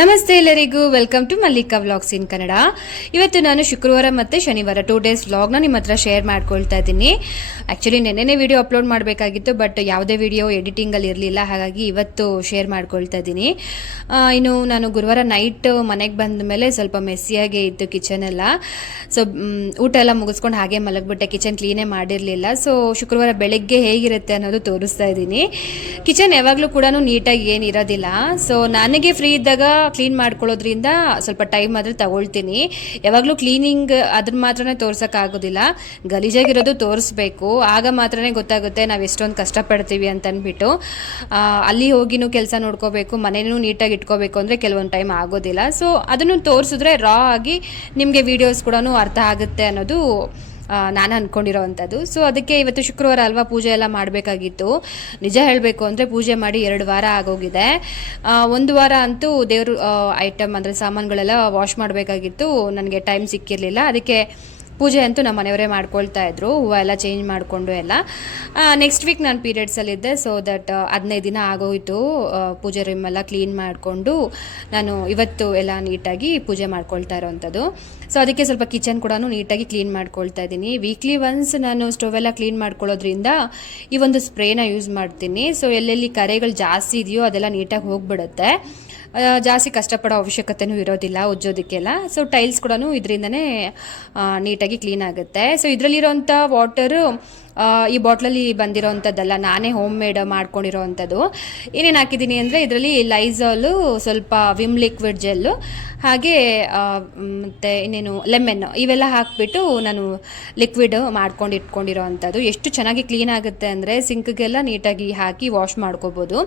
ನಮಸ್ತೆ ಎಲ್ಲರಿಗೂ, welcome to Mallika vlogs in Kannada. ಇವತ್ತು ನಾನು ಶುಕ್ರವಾರ ಮತ್ತು ಶನಿವಾರ 2 ಡೇಸ್ ವ್ಲಾಗ್ನ ನಿಮ್ಮ ಹತ್ರ ಶೇರ್ ಮಾಡ್ಕೊಳ್ತಾ ಇದ್ದೀನಿ. ಆ್ಯಕ್ಚುಲಿ ನೆನ್ನೆನೇ ವಿಡಿಯೋ ಅಪ್ಲೋಡ್ ಮಾಡಬೇಕಾಗಿತ್ತು, ಬಟ್ ಯಾವುದೇ ವಿಡಿಯೋ ಎಡಿಟಿಂಗಲ್ಲಿ ಇರಲಿಲ್ಲ, ಹಾಗಾಗಿ ಇವತ್ತು ಶೇರ್ ಮಾಡ್ಕೊಳ್ತಾ ಇದ್ದೀನಿ. ಇನ್ನು ನಾನು ಗುರುವಾರ ನೈಟ್ ಮನೆಗೆ ಬಂದ ಮೇಲೆ ಸ್ವಲ್ಪ ಮೆಸ್ಸಿಯಾಗೇ ಇತ್ತು ಕಿಚನ್ ಎಲ್ಲ. ಸೊ ಊಟ ಎಲ್ಲ ಮುಗಿಸ್ಕೊಂಡು ಹಾಗೆ ಮಲಗಿಬಿಟ್ಟೆ, ಕಿಚನ್ ಕ್ಲೀನೇ ಮಾಡಿರಲಿಲ್ಲ. ಸೊ ಶುಕ್ರವಾರ ಬೆಳಗ್ಗೆ ಹೇಗಿರುತ್ತೆ ಅನ್ನೋದು ತೋರಿಸ್ತಾ ಇದ್ದೀನಿ. ಕಿಚನ್ ಯಾವಾಗಲೂ ಕೂಡ ನೀಟಾಗಿ ಏನಿರೋದಿಲ್ಲ. ಸೊ ನನಗೆ ಫ್ರೀ ಇದ್ದಾಗ ಕ್ಲೀನ್ ಮಾಡ್ಕೊಳ್ಳೋದ್ರಿಂದ ಸ್ವಲ್ಪ ಟೈಮ್ ಆದರೆ ತಗೊಳ್ತೀನಿ. ಯಾವಾಗಲೂ ಕ್ಲೀನಿಂಗ್ ಅದ್ರ ಮಾತ್ರನೇ ತೋರ್ಸೋಕ್ಕಾಗೋದಿಲ್ಲ, ಗಲೀಜಾಗಿರೋದು ತೋರಿಸ್ಬೇಕು. ಆಗ ಮಾತ್ರನೇ ಗೊತ್ತಾಗುತ್ತೆ ನಾವು ಎಷ್ಟೊಂದು ಕಷ್ಟಪಡ್ತೀವಿ ಅಂತ ಅಂದ್ಬಿಟ್ಟು. ಅಲ್ಲಿ ಹೋಗಿನೂ ಕೆಲಸ ನೋಡ್ಕೋಬೇಕು, ಮನೇನೂ ನೀಟಾಗಿ ಇಟ್ಕೋಬೇಕು ಅಂದರೆ ಕೆಲವೊಂದು ಟೈಮ್ ಆಗೋದಿಲ್ಲ. ಸೊ ಅದನ್ನು ತೋರಿಸಿದ್ರೆ ರಾ ಆಗಿ ನಿಮಗೆ ವೀಡಿಯೋಸ್ ಕೂಡ ಅರ್ಥ ಆಗುತ್ತೆ ಅನ್ನೋದು ನಾನು ಅಂದ್ಕೊಂಡಿರೋ ಅಂಥದ್ದು. ಸೊ ಅದಕ್ಕೆ ಇವತ್ತು ಶುಕ್ರವಾರ ಅಲ್ವಾ, ಪೂಜೆ ಎಲ್ಲ ಮಾಡಬೇಕಾಗಿತ್ತು. ನಿಜ ಹೇಳಬೇಕು ಅಂದರೆ ಪೂಜೆ ಮಾಡಿ 2 ವಾರ ಆಗೋಗಿದೆ. 1 ವಾರ ಅಂತೂ ದೇವ್ರ ಐಟಮ್ ಅಂದರೆ ಸಾಮಾನುಗಳೆಲ್ಲ ವಾಶ್ ಮಾಡಬೇಕಾಗಿತ್ತು, ನನಗೆ ಟೈಮ್ ಸಿಕ್ಕಿರಲಿಲ್ಲ. ಅದಕ್ಕೆ ಪೂಜೆ ಅಂತೂ ನಮ್ಮ ಮನೆಯವರೇ ಮಾಡ್ಕೊಳ್ತಾ ಇದ್ರು, ಹೂವು ಎಲ್ಲ ಚೇಂಜ್ ಮಾಡಿಕೊಂಡು ಎಲ್ಲ. ನೆಕ್ಸ್ಟ್ ವೀಕ್ ನಾನು ಪೀರಿಯಡ್ಸಲ್ಲಿದ್ದೆ, ಸೊ ದಟ್ 15 ದಿನ ಆಗೋಯಿತು ಪೂಜೆ ರೂಮ್ ಎಲ್ಲ ಕ್ಲೀನ್ ಮಾಡಿಕೊಂಡು ನಾನು ಇವತ್ತು ಎಲ್ಲ ನೀಟಾಗಿ ಪೂಜೆ ಮಾಡ್ಕೊಳ್ತಾ ಇರೋವಂಥದ್ದು. ಸೊ ಅದಕ್ಕೆ ಸ್ವಲ್ಪ ಕಿಚನ್ ಕೂಡ ನೀಟಾಗಿ ಕ್ಲೀನ್ ಮಾಡ್ಕೊಳ್ತಾ ಇದ್ದೀನಿ. ವೀಕ್ಲಿ ಒನ್ಸ್ ನಾನು ಸ್ಟವ್ ಎಲ್ಲ ಕ್ಲೀನ್ ಮಾಡ್ಕೊಳ್ಳೋದ್ರಿಂದ ಈ ಒಂದು ಸ್ಪ್ರೇನ ಯೂಸ್ ಮಾಡ್ತೀನಿ. ಸೊ ಎಲ್ಲೆಲ್ಲಿ ಕರೆಗಳು ಜಾಸ್ತಿ ಇದೆಯೋ ಅದೆಲ್ಲ ನೀಟಾಗಿ ಹೋಗ್ಬಿಡುತ್ತೆ, ಜಾಸ್ತಿ ಕಷ್ಟಪಡೋ ಅವಶ್ಯಕತೆಯೂ ಇರೋದಿಲ್ಲ ಉಜ್ಜೋದಕ್ಕೆಲ್ಲ. ಸೊ ಟೈಲ್ಸ್ ಕೂಡ ಇದರಿಂದನೇ ನೀಟಾಗಿ ಕ್ಲೀನ್ ಆಗುತ್ತೆ. ಸೊ ಇದರಲ್ಲಿರೋಂಥ ವಾಟರು ಈ ಬಾಟ್ಲಲ್ಲಿ ಬಂದಿರೋವಂಥದ್ದಲ್ಲ, ನಾನೇ ಹೋಮ್ ಮೇಡ್ ಮಾಡ್ಕೊಂಡಿರೋ ಅಂಥದ್ದು. ಏನೇನು ಹಾಕಿದ್ದೀನಿ ಅಂದರೆ ಇದರಲ್ಲಿ ಲೈಝಾಲು, ಸ್ವಲ್ಪ ವಿಮ್ ಲಿಕ್ವಿಡ್ ಜೆಲ್ಲು, ಹಾಗೆ ಮತ್ತು ಇನ್ನೇನು ಲೆಮನ್, ಇವೆಲ್ಲ ಹಾಕಿಬಿಟ್ಟು ನಾನು ಲಿಕ್ವಿಡ್ ಮಾಡ್ಕೊಂಡು ಇಟ್ಕೊಂಡಿರೋ ಅಂಥದ್ದು. ಎಷ್ಟು ಚೆನ್ನಾಗಿ ಕ್ಲೀನ್ ಆಗುತ್ತೆ ಅಂದರೆ ಸಿಂಕ್ಗೆಲ್ಲ ನೀಟಾಗಿ ಹಾಕಿ ವಾಶ್ ಮಾಡ್ಕೋಬೋದು.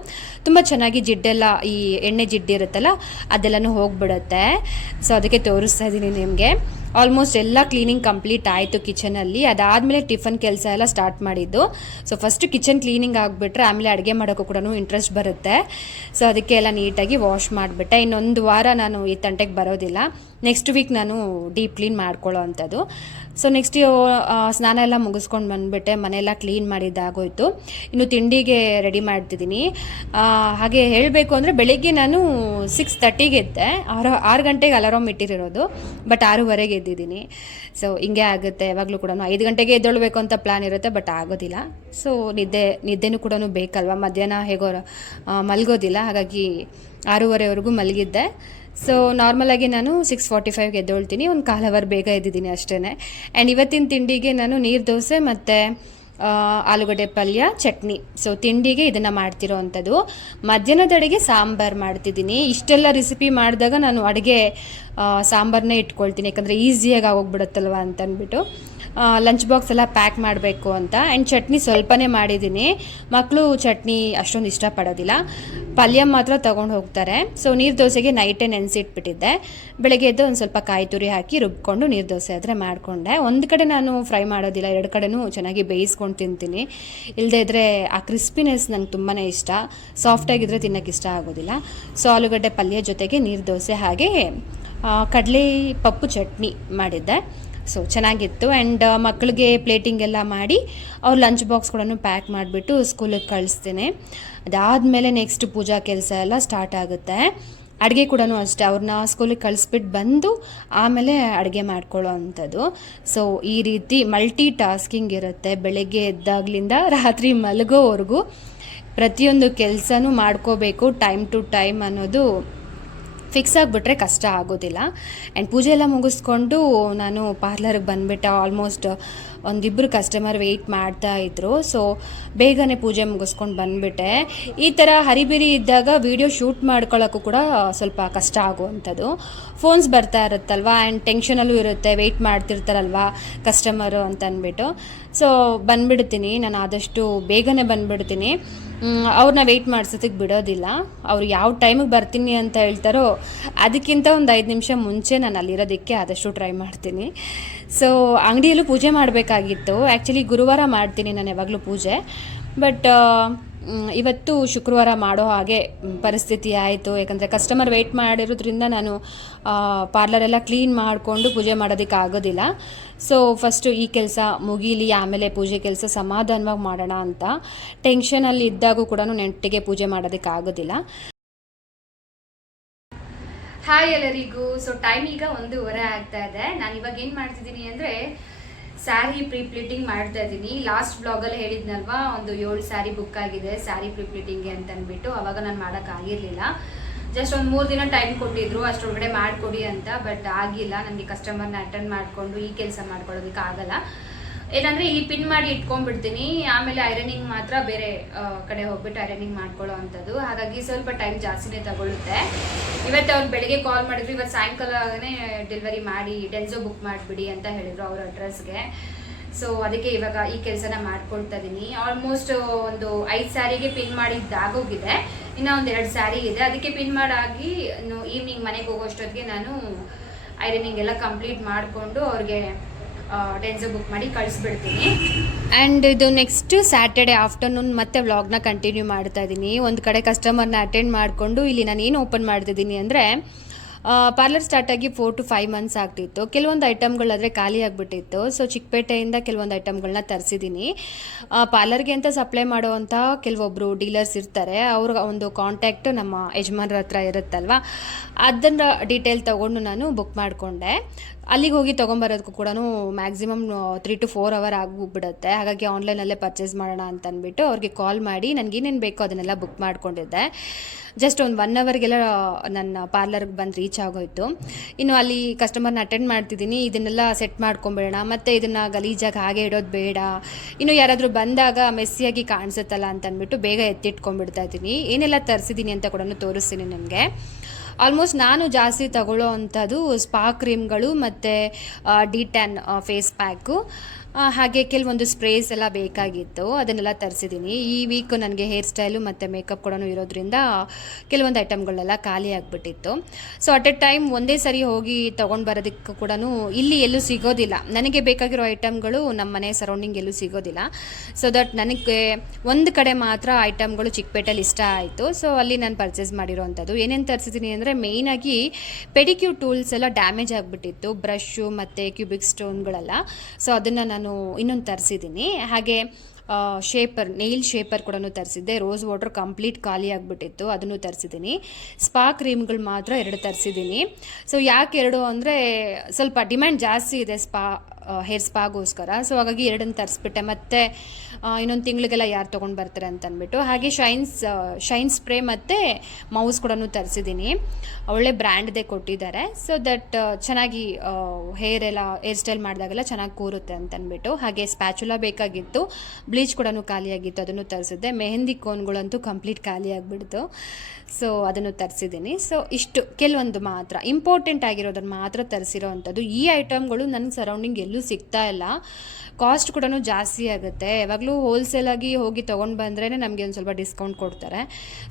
ತುಂಬ ಚೆನ್ನಾಗಿ ಜಿಡ್ಡೆಲ್ಲ, ಈ ಎಣ್ಣೆ ಜಿಡ್ಡಿರುತ್ತಲ್ಲ ಅದೆಲ್ಲನೂ ಹೋಗಿಬಿಡುತ್ತೆ. ಸೊ ಅದಕ್ಕೆ ತೋರಿಸ್ತಾ ಇದ್ದೀನಿ ನಿಮಗೆ. ಆಲ್ಮೋಸ್ಟ್ ಎಲ್ಲ ಕ್ಲೀನಿಂಗ್ ಕಂಪ್ಲೀಟ್ ಆಯಿತು ಕಿಚನಲ್ಲಿ. ಅದಾದಮೇಲೆ ಟಿಫನ್ ಕೆಲಸ ಎಲ್ಲ ಸ್ಟಾರ್ಟ್ ಮಾಡಿದ್ದು. ಸೊ ಫಸ್ಟು ಕಿಚನ್ ಕ್ಲೀನಿಂಗ್ ಆಗಿಬಿಟ್ರೆ ಆಮೇಲೆ ಅಡುಗೆ ಮಾಡೋಕ್ಕೂ ಕೂಡ ಇಂಟ್ರೆಸ್ಟ್ ಬರುತ್ತೆ. ಸೊ ಅದಕ್ಕೆ ಎಲ್ಲ ನೀಟಾಗಿ ವಾಶ್ ಮಾಡಿಬಿಟ್ಟೆ. ಇನ್ನೊಂದು ವಾರ ನಾನು ಈ ತಂಟೆಗೆ ಬರೋದಿಲ್ಲ, ನೆಕ್ಸ್ಟ್ ವೀಕ್ ನಾನು ಡೀಪ್ ಕ್ಲೀನ್ ಮಾಡ್ಕೊಳ್ಳೋ ಅಂಥದ್ದು. ಸೊ ನೆಕ್ಸ್ಟ್ ಸ್ನಾನ ಎಲ್ಲ ಮುಗಿಸ್ಕೊಂಡು ಬಂದುಬಿಟ್ಟೆ, ಮನೆಯೆಲ್ಲ ಕ್ಲೀನ್ ಮಾಡಿದ್ದಾಗೋಯ್ತು. ಇನ್ನು ತಿಂಡಿಗೆ ರೆಡಿ ಮಾಡ್ತಿದ್ದೀನಿ. ಹಾಗೆ ಹೇಳಬೇಕು ಅಂದರೆ ಬೆಳಿಗ್ಗೆ ನಾನು 6:30ಗೆ ಎದ್ದೆ. 6 ಗಂಟೆಗೆ ಅಲಾರಾಮ್ ಇಟ್ಟಿರೋದು, ಬಟ್ 6:15ಗೆ ಎದ್ದಿದ್ದೀನಿ. ಸೊ ಹಿಂಗೆ ಆಗುತ್ತೆ ಯಾವಾಗಲೂ ಕೂಡ. 5 ಗಂಟೆಗೆ ಎದ್ದೊಳ್ಬೇಕು ಅಂತ ಪ್ಲ್ಯಾನ್ ಇರುತ್ತೆ, ಬಟ್ ಆಗೋದಿಲ್ಲ. ಸೊ ನಿದ್ದೆನೂ ಕೂಡ ಬೇಕಲ್ವ, ಮಧ್ಯಾಹ್ನ ಹೇಗೋ ಮಲಗೋದಿಲ್ಲ, ಹಾಗಾಗಿ 6:30ವರೆಗೂ ಮಲಗಿದ್ದೆ. ಸೊ ನಾರ್ಮಲಾಗಿ ನಾನು 6:45ಗೆ ಎದ್ದೊಳ್ತೀನಿ, ಒಂದು 1/4 ಅವರ್ ಬೇಗ ಎದ್ದಿದ್ದೀನಿ ಅಷ್ಟೇ. ಆ್ಯಂಡ್ ಇವತ್ತಿನ ತಿಂಡಿಗೆ ನಾನು ನೀರು ದೋಸೆ ಮತ್ತು ಆಲೂಗಡ್ಡೆ ಪಲ್ಯ, ಚಟ್ನಿ. ಸೊ ತಿಂಡಿಗೆ ಇದನ್ನು ಮಾಡ್ತಿರೋ ಅಂಥದ್ದು. ಮಧ್ಯಾಹ್ನದ ಅಡುಗೆ ಸಾಂಬಾರು ಮಾಡ್ತಿದ್ದೀನಿ. ಇಷ್ಟೆಲ್ಲ ರೆಸಿಪಿ ಮಾಡಿದಾಗ ನಾನು ಅಡುಗೆ ಸಾಂಬಾರನ್ನೇ ಇಟ್ಕೊಳ್ತೀನಿ, ಯಾಕಂದರೆ ಈಸಿಯಾಗಿ ಆಗೋಗ್ಬಿಡುತ್ತಲ್ವ ಅಂತ ಅಂದ್ಬಿಟ್ಟು. ಲಂಚ್ ಬಾಕ್ಸ್ ಎಲ್ಲ ಪ್ಯಾಕ್ ಮಾಡಬೇಕು ಅಂತ. ಆ್ಯಂಡ್ ಚಟ್ನಿ ಸ್ವಲ್ಪನೇ ಮಾಡಿದ್ದೀನಿ, ಮಕ್ಕಳು ಚಟ್ನಿ ಅಷ್ಟೊಂದು ಇಷ್ಟಪಡೋದಿಲ್ಲ, ಪಲ್ಯ ಮಾತ್ರ ತೊಗೊಂಡು ಹೋಗ್ತಾರೆ. ಸೊ ನೀರು ದೋಸೆಗೆ ನೈಟೇ ನೆನೆಸಿಟ್ಬಿಟ್ಟಿದ್ದೆ, ಬೆಳಗ್ಗೆ ಎದ್ದು ಒಂದು ಸ್ವಲ್ಪ ಕಾಯಿ ತುರಿ ಹಾಕಿ ರುಬ್ಕೊಂಡು ನೀರು ದೋಸೆ ಆದರೆ ಮಾಡಿಕೊಂಡೆ. ಒಂದು ಕಡೆ ನಾನು ಫ್ರೈ ಮಾಡೋದಿಲ್ಲ, 2 ಕಡೆನೂ ಚೆನ್ನಾಗಿ ಬೇಯಿಸ್ಕೊಂಡು ತಿಂತೀನಿ. ಇಲ್ಲದೇ ಇದ್ದರೆ ಆ ಕ್ರಿಸ್ಪಿನೆಸ್ ನಂಗೆ ತುಂಬಾ ಇಷ್ಟ, ಸಾಫ್ಟಾಗಿದ್ದರೆ ತಿನ್ನೋಕ್ಕೆ ಇಷ್ಟ ಆಗೋದಿಲ್ಲ. ಸೊ ಆಲೂಗಡ್ಡೆ ಪಲ್ಯ ಜೊತೆಗೆ ನೀರು ದೋಸೆ, ಹಾಗೆ ಕಡಲೆ ಪಪ್ಪು ಚಟ್ನಿ ಮಾಡಿದ್ದೆ. ಸೊ ಚೆನ್ನಾಗಿತ್ತು. ಆ್ಯಂಡ್ ಮಕ್ಕಳಿಗೆ ಪ್ಲೇಟಿಂಗ್ ಎಲ್ಲ ಮಾಡಿ ಅವ್ರ ಲಂಚ್ ಬಾಕ್ಸ್ ಕೂಡ ಪ್ಯಾಕ್ ಮಾಡಿಬಿಟ್ಟು ಸ್ಕೂಲಿಗೆ ಕಳಿಸ್ತೇನೆ. ಅದಾದಮೇಲೆ ನೆಕ್ಸ್ಟ್ ಪೂಜಾ ಕೆಲಸ ಎಲ್ಲ ಸ್ಟಾರ್ಟ್ ಆಗುತ್ತೆ. ಅಡುಗೆ ಕೂಡ ಅಷ್ಟೇ, ಅವ್ರನ್ನ ಸ್ಕೂಲಿಗೆ ಕಳಿಸ್ಬಿಟ್ಟು ಬಂದು ಆಮೇಲೆ ಅಡುಗೆ ಮಾಡ್ಕೊಳ್ಳೋ ಅಂಥದ್ದು. ಸೊ ಈ ರೀತಿ ಮಲ್ಟಿ ಟಾಸ್ಕಿಂಗ್ ಇರುತ್ತೆ. ಬೆಳಗ್ಗೆ ಎದ್ದಾಗಲಿಂದ ರಾತ್ರಿ ಮಲಗೋವರೆಗೂ ಪ್ರತಿಯೊಂದು ಕೆಲಸನೂ ಮಾಡ್ಕೋಬೇಕು, ಟೈಮ್ ಟು ಟೈಮ್ ಅನ್ನೋದು ಫಿಕ್ಸ್ ಆಗಿಬಿಟ್ರೆ ಕಷ್ಟ ಆಗೋದಿಲ್ಲ. ಆ್ಯಂಡ್ ಪೂಜೆ ಎಲ್ಲ ಮುಗಿಸ್ಕೊಂಡು ನಾನು ಪಾರ್ಲರ್ಗೆ ಬಂದುಬಿಟ್ಟೆ. ಆಲ್ಮೋಸ್ಟ್ 1-2 ಕಸ್ಟಮರ್ ವೆಯ್ಟ್ ಮಾಡ್ತಾಯಿದ್ರು. ಸೊ ಬೇಗನೆ ಪೂಜೆ ಮುಗಿಸ್ಕೊಂಡು ಬಂದುಬಿಟ್ಟೆ. ಈ ಥರ ಹರಿಬಿರಿ ಇದ್ದಾಗ ವೀಡಿಯೋ ಶೂಟ್ ಮಾಡ್ಕೊಳ್ಳೋಕ್ಕೂ ಕೂಡ ಸ್ವಲ್ಪ ಕಷ್ಟ ಆಗುವಂಥದ್ದು. ಫೋನ್ಸ್ ಬರ್ತಾ ಇರುತ್ತಲ್ವ, ಆ್ಯಂಡ್ ಟೆನ್ಷನಲ್ಲೂ ಇರುತ್ತೆ, ವೆಯ್ಟ್ ಮಾಡ್ತಿರ್ತಾರಲ್ವ ಕಸ್ಟಮರು ಅಂತ ಅಂದ್ಬಿಟ್ಟು. ಸೊ ಬಂದುಬಿಡ್ತೀನಿ, ನಾನು ಆದಷ್ಟು ಬೇಗನೆ ಬಂದುಬಿಡ್ತೀನಿ. ಅವ್ರನ್ನ ವೆಯ್ಟ್ ಮಾಡ್ಸೋದಕ್ಕೆ ಬಿಡೋದಿಲ್ಲ. ಅವ್ರು ಯಾವ ಟೈಮಿಗೆ ಬರ್ತೀನಿ ಅಂತ ಹೇಳ್ತಾರೋ ಅದಕ್ಕಿಂತ ಒಂದು 5 ನಿಮಿಷ ಮುಂಚೆ ನಾನು ಅಲ್ಲಿರೋದಕ್ಕೆ ಆದಷ್ಟು ಟ್ರೈ ಮಾಡ್ತೀನಿ. ಸೊ ಅಂಗಡಿಯಲ್ಲೂ ಪೂಜೆ ಮಾಡಬೇಕಾಗಿತ್ತು. ಆ್ಯಕ್ಚುಲಿ ಗುರುವಾರ ಮಾಡ್ತೀನಿ ನಾನು ಯಾವಾಗಲೂ ಪೂಜೆ, ಬಟ್ ಇವತ್ತು ಶುಕ್ರವಾರ ಮಾಡೋ ಹಾಗೆ ಪರಿಸ್ಥಿತಿ ಆಯಿತು. ಯಾಕಂದರೆ ಕಸ್ಟಮರ್ ವೆಯ್ಟ್ ಮಾಡಿರೋದ್ರಿಂದ ನಾನು ಪಾರ್ಲರೆಲ್ಲ ಕ್ಲೀನ್ ಮಾಡಿಕೊಂಡು ಪೂಜೆ ಮಾಡೋದಕ್ಕೆ ಆಗೋದಿಲ್ಲ. ಸೊ ಫಸ್ಟು ಈ ಕೆಲಸ ಮುಗೀಲಿ, ಆಮೇಲೆ ಪೂಜೆ ಕೆಲಸ ಸಮಾಧಾನವಾಗಿ ಮಾಡೋಣ ಅಂತ. ಟೆನ್ಷನಲ್ಲಿ ಇದ್ದಾಗೂ ಕೂಡ ನೆಟ್ಟಿಗೆ ಪೂಜೆ ಮಾಡೋದಕ್ಕೆ ಆಗೋದಿಲ್ಲ. ಹಾಯ್ ಎಲ್ಲರಿಗೂ. ಸೊ ಟೈಮ್ ಈಗ 1:30 ಆಗ್ತಾ ಇದೆ. ನಾನು ಇವಾಗ ಏನು ಮಾಡ್ತಿದ್ದೀನಿ ಅಂದರೆ ಸ್ಯಾರಿ ಪ್ಲೀಟಿಂಗ್ ಮಾಡ್ತಾ ಇದ್ದೀನಿ. ಲಾಸ್ಟ್ ಬ್ಲಾಗಲ್ಲಿ ಹೇಳಿದ್ನಲ್ವಾ, ಒಂದು 7 ಸ್ಯಾರಿ ಬುಕ್ ಆಗಿದೆ ಸ್ಯಾರಿ ಪ್ಲೀಟಿಂಗ್ಗೆ ಅಂತ ಅಂದ್ಬಿಟ್ಟು. ಅವಾಗ ನಾನು ಮಾಡೋಕ್ಕಾಗಿರಲಿಲ್ಲ. ಜಸ್ಟ್ ಒಂದು 3 ದಿನ ಟೈಮ್ ಕೊಟ್ಟಿದ್ರು ಅಷ್ಟರೊಳಗಡೆ ಮಾಡಿಕೊಡಿ ಅಂತ. ಬಟ್ ಆಗಿಲ್ಲ, ನನಗೆ ಕಸ್ಟಮರ್ನ ಅಟೆಂಡ್ ಮಾಡಿಕೊಂಡು ಈ ಕೆಲಸ ಮಾಡ್ಕೊಳ್ಳೋದಕ್ಕೆ ಆಗಲ್ಲ. ಏನಂದರೆ ಇಲ್ಲಿ ಪಿನ್ ಮಾಡಿ ಇಟ್ಕೊಂಡ್ಬಿಡ್ತೀನಿ, ಆಮೇಲೆ ಐರನಿಂಗ್ ಮಾತ್ರ ಬೇರೆ ಕಡೆ ಹೋಗ್ಬಿಟ್ಟು ಐರನಿಂಗ್ ಮಾಡ್ಕೊಳ್ಳೋ ಅಂಥದ್ದು. ಹಾಗಾಗಿ ಸ್ವಲ್ಪ ಟೈಮ್ ಜಾಸ್ತಿನೇ ತಗೊಳುತ್ತೆ. ಇವತ್ತು ಅವ್ರು ಬೆಳಿಗ್ಗೆ ಕಾಲ್ ಮಾಡಿದ್ರು, ಇವತ್ತು ಸಾಯಂಕಾಲನೇ ಡೆಲಿವರಿ ಮಾಡಿ ಡೆನ್ಸೋ ಬುಕ್ ಮಾಡಿಬಿಡಿ ಅಂತ ಹೇಳಿದರು ಅವ್ರ ಅಡ್ರೆಸ್ಗೆ. ಸೊ ಅದಕ್ಕೆ ಇವಾಗ ಈ ಕೆಲಸನ ಮಾಡ್ಕೊಳ್ತಾ ಇದ್ದೀನಿ. ಆಲ್ಮೋಸ್ಟ್ ಒಂದು 5 ಸ್ಯಾರಿಗೆ ಪಿನ್ ಮಾಡಿದ್ದಾಗೋಗಿದೆ. ಇನ್ನೂ ಒಂದು 2 ಸ್ಯಾರಿ ಇದೆ, ಅದಕ್ಕೆ ಪಿನ್ ಮಾಡಾಗಿ ಈವ್ನಿಂಗ್ ಮನೆಗೆ ಹೋಗೋಷ್ಟೊತ್ತಿಗೆ ನಾನು ಐರನಿಂಗ್ ಎಲ್ಲ ಕಂಪ್ಲೀಟ್ ಮಾಡಿಕೊಂಡು ಅವ್ರಿಗೆ ಡೆನ್ಸೋ ಬುಕ್ ಮಾಡಿ ಕಳಿಸ್ಬಿಡ್ತೀನಿ. ಆ್ಯಂಡ್ ಇದು ನೆಕ್ಸ್ಟ್ ಸ್ಯಾಟರ್ಡೆ ಆಫ್ಟರ್ನೂನ್ ಮತ್ತೆ ವ್ಲಾಗ್ನ ಕಂಟಿನ್ಯೂ ಮಾಡ್ತಾ ಇದ್ದೀನಿ. ಒಂದು ಕಡೆ ಕಸ್ಟಮರ್ನ ಅಟೆಂಡ್ ಮಾಡಿಕೊಂಡು ಇಲ್ಲಿ ನಾನು ಏನು ಓಪನ್ ಮಾಡ್ತಿದ್ದೀನಿ ಅಂದರೆ, ಪಾರ್ಲರ್ ಸ್ಟಾರ್ಟಾಗಿ 4 to 5 ಮಂತ್ಸ್ ಆಗ್ತಿತ್ತು. ಕೆಲವೊಂದು ಐಟಮ್ಗಳಾದರೆ ಖಾಲಿ ಆಗಿಬಿಟ್ಟಿತ್ತು. ಸೊ ಚಿಕ್ಕಪೇಟೆಯಿಂದ ಕೆಲವೊಂದು ಐಟಮ್ಗಳನ್ನ ತರಿಸಿದ್ದೀನಿ. ಪಾರ್ಲರ್ಗೆ ಅಂತ ಸಪ್ಲೈ ಮಾಡುವಂಥ ಕೆಲವೊಬ್ಬರು ಡೀಲರ್ಸ್ ಇರ್ತಾರೆ, ಅವ್ರ ಒಂದು ಕಾಂಟ್ಯಾಕ್ಟ್ ನಮ್ಮ ಯಜಮಾನ್ರ ಹತ್ರ ಇರುತ್ತಲ್ವ, ಅದನ್ನು ಡೀಟೇಲ್ ತೊಗೊಂಡು ನಾನು ಬುಕ್ ಮಾಡಿಕೊಂಡೆ. ಅಲ್ಲಿಗೆ ಹೋಗಿ ತೊಗೊಂಬರೋದಕ್ಕೂ ಕೂಡ ಮ್ಯಾಕ್ಸಿಮಮ್ 3 to 4 ಅವರ್ ಆಗಿಬಿಡುತ್ತೆ. ಹಾಗಾಗಿ ಆನ್ಲೈನಲ್ಲೇ ಪರ್ಚೇಸ್ ಮಾಡೋಣ ಅಂತ ಅಂದ್ಬಿಟ್ಟು ಅವ್ರಿಗೆ ಕಾಲ್ ಮಾಡಿ ನನಗೇನೇನು ಬೇಕೋ ಅದನ್ನೆಲ್ಲ ಬುಕ್ ಮಾಡ್ಕೊಂಡಿದ್ದೆ. ಜಸ್ಟ್ ಒಂದು 1 ಅವರ್ಗೆಲ್ಲ ನನ್ನ ಪಾರ್ಲರ್ಗೆ ಬಂದು ರೀಚ್ ಆಗೋಯ್ತು. ಇನ್ನು ಅಲ್ಲಿ ಕಸ್ಟಮರ್ನ ಅಟೆಂಡ್ ಮಾಡ್ತಿದ್ದೀನಿ. ಇದನ್ನೆಲ್ಲ ಸೆಟ್ ಮಾಡ್ಕೊಂಬೇಡ, ಮತ್ತು ಇದನ್ನು ಗಲೀಜಾಗಿ ಹಾಗೆ ಇಡೋದು ಬೇಡ, ಇನ್ನು ಯಾರಾದರೂ ಬಂದಾಗ ಮೆಸ್ಸಿಯಾಗಿ ಕಾಣಿಸುತ್ತಲ್ಲ ಅಂತ ಅಂದ್ಬಿಟ್ಟು ಬೇಗ ಎತ್ತಿಟ್ಕೊಂಡ್ಬಿಡ್ತಾ ಇದ್ದೀನಿ. ಏನೆಲ್ಲ ತರಿಸಿದ್ದೀನಿ ಅಂತ ಕೂಡ ತೋರಿಸ್ತೀನಿ ನಿಮಗೆ. ಆಲ್ಮೋಸ್ಟ್ ನಾನು ಜಾಸ್ತಿ ತಗೊಳ್ಳೋ ಅಂಥದ್ದು ಸ್ಪಾ ಕ್ರೀಮ್ಗಳು ಮತ್ತು ಡಿ10 ಫೇಸ್ ಪ್ಯಾಕು, ಹಾಗೆ ಕೆಲವೊಂದು ಸ್ಪ್ರೇಸ್ ಎಲ್ಲ ಬೇಕಾಗಿತ್ತು, ಅದನ್ನೆಲ್ಲ ತರಿಸಿದ್ದೀನಿ. ಈ ವೀಕ್ ನನಗೆ ಹೇರ್ ಸ್ಟೈಲು ಮತ್ತು ಮೇಕಪ್ ಕೂಡ ಇರೋದ್ರಿಂದ ಕೆಲವೊಂದು ಐಟಮ್ಗಳೆಲ್ಲ ಖಾಲಿ ಆಗಿಬಿಟ್ಟಿತ್ತು. ಸೊ ಅಟ್ ಎ ಟೈಮ್ ಒಂದೇ ಸರಿ ಹೋಗಿ ತೊಗೊಂಡು ಬರೋದಕ್ಕೆ ಕೂಡ ಇಲ್ಲಿ ಎಲ್ಲೂ ಸಿಗೋದಿಲ್ಲ. ನನಗೆ ಬೇಕಾಗಿರೋ ಐಟಮ್ಗಳು ನಮ್ಮ ಮನೆ ಸರೌಂಡಿಂಗ್ ಎಲ್ಲೂ ಸಿಗೋದಿಲ್ಲ. ಸೊ ದಟ್ ನನಗೆ ಒಂದು ಕಡೆ ಮಾತ್ರ ಐಟಮ್ಗಳು ಚಿಕ್ಕಪೇಟೆಯಲ್ಲಿ ಇಷ್ಟ ಆಯಿತು. ಸೊ ಅಲ್ಲಿ ನಾನು ಪರ್ಚೇಸ್ ಮಾಡಿರೋ ಅಂಥದ್ದು ಏನೇನು ತರಿಸಿದ್ದೀನಿ ಅಂದರೆ, ಮೇಯ್ನಾಗಿ ಪೆಡಿಕ್ಯೂರ್ ಟೂಲ್ಸ್ ಎಲ್ಲ ಡ್ಯಾಮೇಜ್ ಆಗಿಬಿಟ್ಟಿತ್ತು, ಬ್ರಷು ಮತ್ತು ಕ್ಯೂಬಿಕ್ ಸ್ಟೋನ್ಗಳೆಲ್ಲ. ಸೊ ಅದನ್ನು ನಾನು ಇನ್ನೊಂದು ತರಿಸಿದ್ದೀನಿ. ಹಾಗೆ ನೇಲ್ ಶೇಪರ್ ಕೂಡ ತರಿಸಿದ್ದೆ. ರೋಸ್ ವಾಟರ್ ಕಂಪ್ಲೀಟ್ ಖಾಲಿ ಆಗಿಬಿಟ್ಟಿತ್ತು, ಅದನ್ನು ತರಿಸಿದ್ದೀನಿ. ಸ್ಪಾ ಕ್ರೀಮ್ಗಳು ಮಾತ್ರ 2 ತರಿಸಿದ್ದೀನಿ. ಸೊ ಯಾಕೆ 2 ಅಂದರೆ, ಸ್ವಲ್ಪ ಡಿಮ್ಯಾಂಡ್ ಜಾಸ್ತಿ ಇದೆ ಹೇರ್ ಸ್ಪಾಗೋಸ್ಕರ. ಸೊ ಹಾಗಾಗಿ 2 ತರಿಸ್ಬಿಟ್ಟೆ. ಮತ್ತು ಇನ್ನೊಂದು ತಿಂಗಳಿಗೆಲ್ಲ ಯಾರು ತೊಗೊಂಡು ಬರ್ತಾರೆ ಅಂತ ಅಂದ್ಬಿಟ್ಟು. ಹಾಗೆ ಶೈನ್ ಸ್ಪ್ರೇ ಮತ್ತು ಮೌಸ್ ಕೂಡ ತರಿಸಿದ್ದೀನಿ. ಒಳ್ಳೆ ಬ್ರ್ಯಾಂಡ್ದೇ ಕೊಟ್ಟಿದ್ದಾರೆ. ಸೊ ದಟ್ ಚೆನ್ನಾಗಿ ಹೇರ್ ಸ್ಟೈಲ್ ಮಾಡಿದಾಗೆಲ್ಲ ಚೆನ್ನಾಗಿ ಕೂರುತ್ತೆ ಅಂತ ಅಂದ್ಬಿಟ್ಟು. ಹಾಗೆ ಸ್ಪ್ಯಾಚುಲಾ ಬೇಕಾಗಿತ್ತು, ಬ್ಲೀಚ್ ಕೂಡ ಖಾಲಿಯಾಗಿತ್ತು, ಅದನ್ನು ತರಿಸಿದ್ದೆ. ಮೆಹಂದಿ ಕೋನ್ಗಳಂತೂ ಕಂಪ್ಲೀಟ್ ಖಾಲಿ ಆಗಿಬಿಡ್ತು. ಸೊ ಅದನ್ನು ತರಿಸಿದ್ದೀನಿ. ಸೊ ಇಷ್ಟು ಕೆಲವೊಂದು ಮಾತ್ರ ಇಂಪಾರ್ಟೆಂಟ್ ಆಗಿರೋದನ್ನು ಮಾತ್ರ ತರಿಸಿರೋ ಅಂಥದ್ದು. ಈ ಐಟಮ್ಗಳು ನನ್ನ ಸರೌಂಡಿಂಗ್ ಎಲ್ಲೂ ಸಿಗ್ತಾ ಇಲ್ಲ. ಕಾಸ್ಟ್ ಕೂಡ ಜಾಸ್ತಿ ಆಗುತ್ತೆ. ಯಾವಾಗಲೂ ಹೋಲ್ಸೇಲಾಗಿ ಹೋಗಿ ತೊಗೊಂಡು ಬಂದ್ರೇ ನಮಗೆ ಒಂದು ಸ್ವಲ್ಪ ಡಿಸ್ಕೌಂಟ್ ಕೊಡ್ತಾರೆ.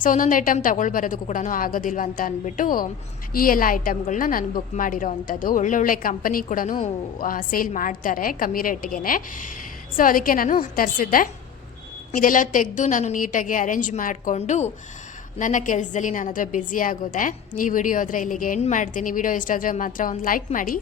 ಸೊ ಒಂದೊಂದು ಐಟಮ್ ತೊಗೊಳ್ಬರೋದಕ್ಕೂ ಕೂಡ ಆಗೋದಿಲ್ವ ಅಂತ ಅಂದ್ಬಿಟ್ಟು ಈ ಎಲ್ಲ ಐಟಮ್ಗಳನ್ನ ನಾನು ಬುಕ್ ಮಾಡಿರೋ ಅಂಥದ್ದು. ಒಳ್ಳೊಳ್ಳೆ ಕಂಪನಿ ಕೂಡ ಸೇಲ್ ಮಾಡ್ತಾರೆ ಕಮ್ಮಿ ರೇಟ್ಗೆ. ಸೊ ಅದಕ್ಕೆ ನಾನು ತರಿಸಿದ್ದೆ. ಇದೆಲ್ಲ ತೆಗೆದು ನಾನು ನೀಟಾಗಿ ಅರೇಂಜ್ ಮಾಡಿಕೊಂಡು ನನ್ನ ಕೆಲಸದಲ್ಲಿ ನಾನು ಅದರ ಬ್ಯುಸಿ ಆಗೋದೆ. ಈ ವಿಡಿಯೋ ಆದರೆ ಇಲ್ಲಿಗೆ ಎಂಡ್ ಮಾಡ್ತೀನಿ. ವಿಡಿಯೋ ಇಷ್ಟ ಆದರೆ ಮಾತ್ರ ಒಂದು ಲೈಕ್ ಮಾಡಿ.